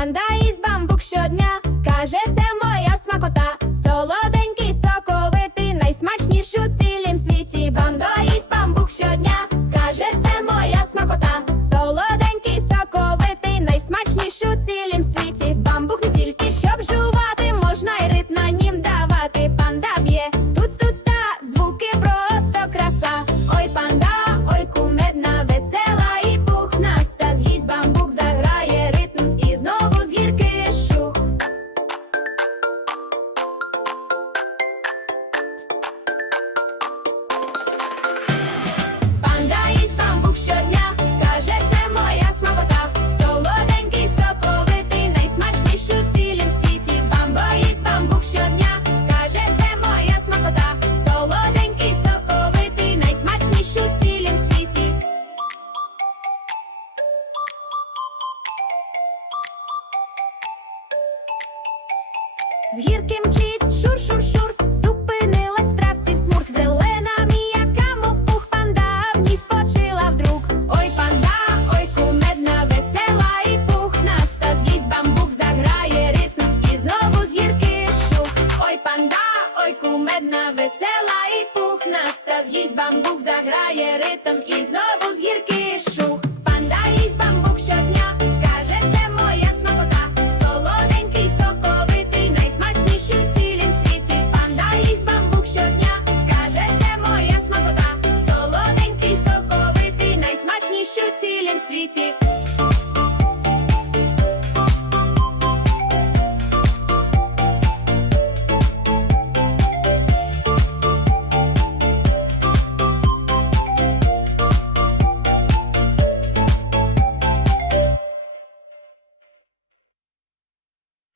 Панда із бамбук щодня З гірки мчить шур-шур-шур, зупинилась в травці в смурк. Зелена м'яка, мов пух панда, в спочила вдруг. Ой, панда, ой, кумедна, весела і пухнаста. З'їсть бамбук, заграє ритм і знову з гірки. Ой, панда, ой, кумедна, весела і пухнаста. З'їсть бамбук, заграє ритм і знову з гірки. цілім світі.